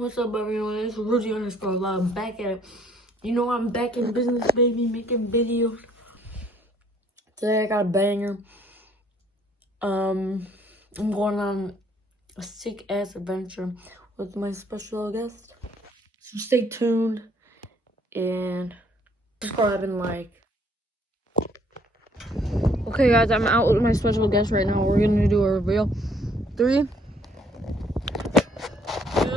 What's up, everyone? It's Rudy underscore Love. I'm back at it. You know I'm back in business, baby, making videos. Today I got a banger. I'm going on a sick ass adventure with my special guest. So stay tuned and subscribe and like. Okay, guys, I'm out with my special guest right now. We're gonna do a reveal. 3, 2,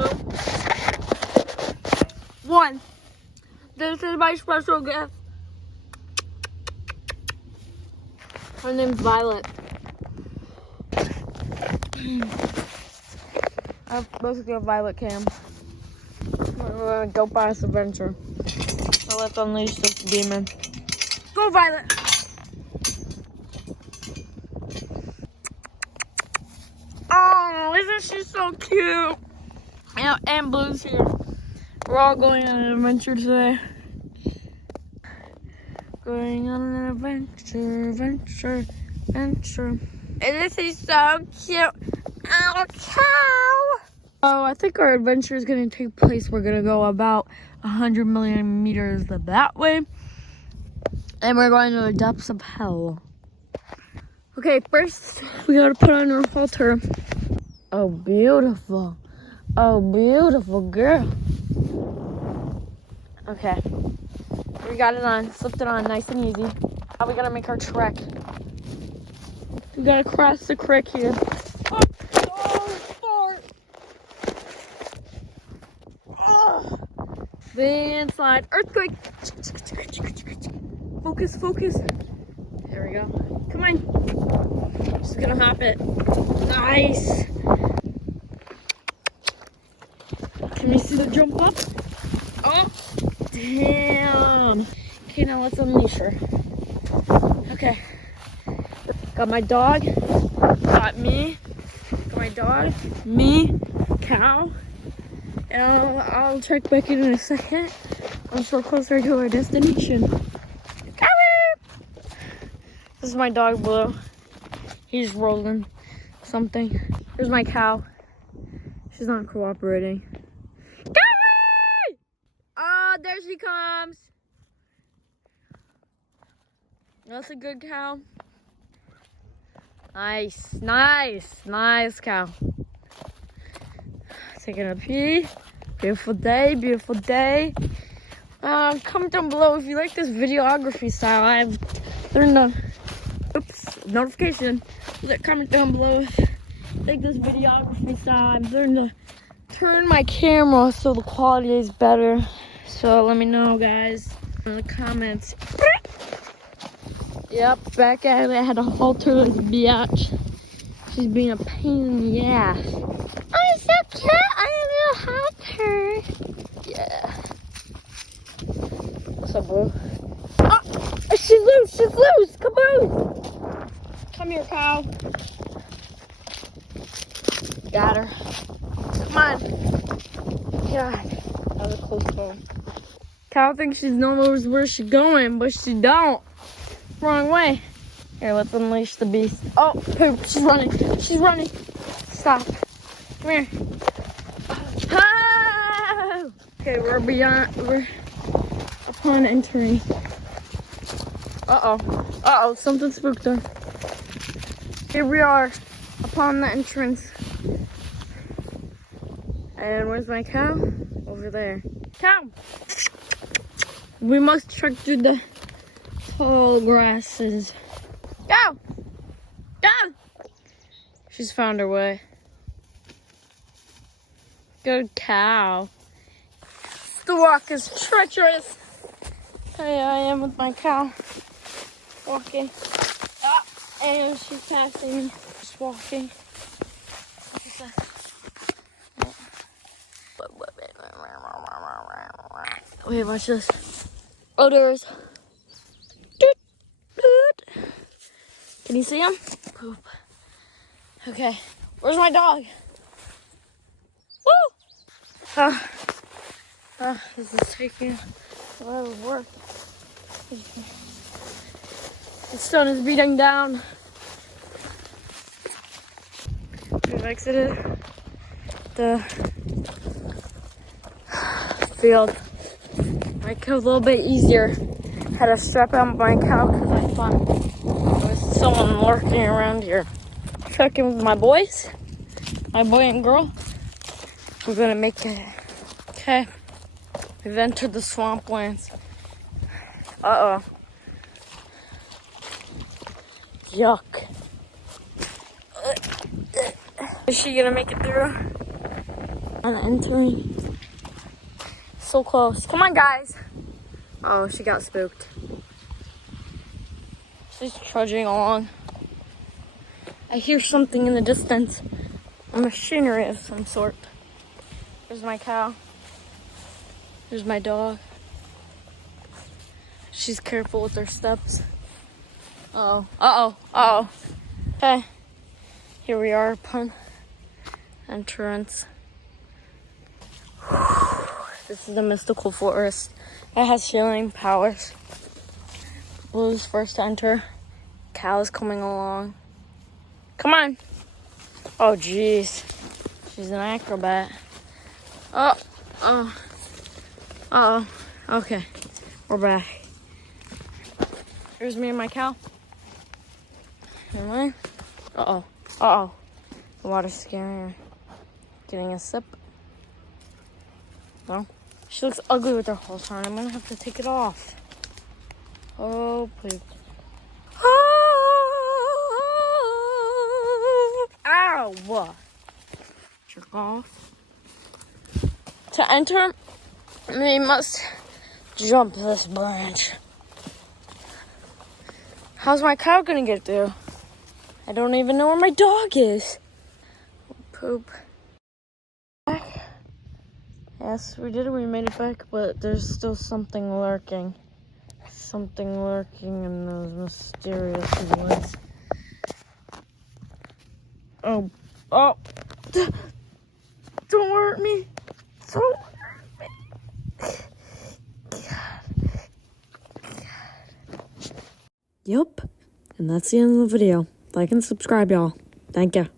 1. This is my special guest. Her name's Violet. I have basically a Violet cam. We're gonna go by this adventure. So let's unleash this demon. Go, Violet! Oh, isn't she so cute? And Blue's here. We're all going on an adventure today. Going on an adventure. And this is so cute. Oh, cow! Oh, I think our adventure is going to take place. We're going to go about 100 million meters that way. And we're going to the depths of hell. Okay, first we got to put on our halter. Oh, beautiful. Oh, beautiful girl. Okay. We got it on. Slipped it on nice and easy. Now we got to make our trek. We got to cross the creek here. Then slide. Earthquake. Focus, focus. There we go. Come on. Just gonna hop it. Nice. Can you see the jump up? Oh, damn. Okay, now let's unleash her. Okay. Got my dog. Got me. Got my dog. Me. Cow. And I'll check back in a second. I'm so closer to our destination. This is my dog, Blue. He's rolling something. Here's my cow. She's not cooperating. Ah, there she comes. That's a good cow. Nice, nice, nice cow. Taking a pee. Beautiful day, beautiful day. Comment down below if you like this videography style. I've learned the notification. Comment down below if you like this videography style. I've learned to turn my camera so the quality is better. So let me know, guys, in the comments. Yep, back at it. I had to halter like a biatch. She's being a pain in the ass. I'm so cute. I need a halter. Yeah. What's up, bro? Oh, she's loose. She's loose. Caboose. Come here, cow. Got her. Come on. God, that was a close call. Cow thinks she knows where she's going, but she don't. Wrong way. Here, let's unleash the beast. Oh, poop. She's running. She's running. Stop. Come here. Oh! Okay, we're upon entering. Uh-oh, something spooked her. Here we are upon the entrance. And where's my cow? Over there. Cow! We must trek through the tall grasses. Go! Go! She's found her way. Good cow. The walk is treacherous. Here I am with my cow. Walking. Ah, and she's passing me. Just walking. Wait, watch this. Oh, there's. Can you see him? Poop. Okay. Where's my dog? Woo! This is taking a lot of work. The sun is beating down. We've exited the field. Make it a little bit easier. Had to strap out my cow because I thought there was someone lurking around here. Checking with my boys, my boy and girl. We're gonna make it. Okay. We've entered the swamplands. Uh-oh. Yuck. Is she gonna make it through? I'm entering. So close. Come on, guys. Oh, she got spooked. She's trudging along. I hear something in the distance. A machinery of some sort. There's my cow. There's my dog. She's careful with her steps. Uh-oh. Uh-oh. Uh-oh. Okay. Here we are upon entrance. This is a mystical forest. It has healing powers. Blue's first to enter. Cow's coming along. Come on. Oh, jeez. She's an acrobat. Oh. Oh. Uh-oh. Okay. We're back. Here's me and my cow. Am I? Uh-oh. Uh-oh. The water's scaring her. Getting a sip. No. She looks ugly with her halter on. I'm gonna have to take it off. Oh, please. Ow! Jerk off. To enter, we must jump this branch. How's my cow gonna get through? I don't even know where my dog is. Poop. Yes, we did. We made it back, but there's still something lurking. Something lurking in those mysterious woods. Oh. Oh. Don't hurt me. Don't hurt me. Yup. And that's the end of the video. Like and subscribe, y'all. Thank you.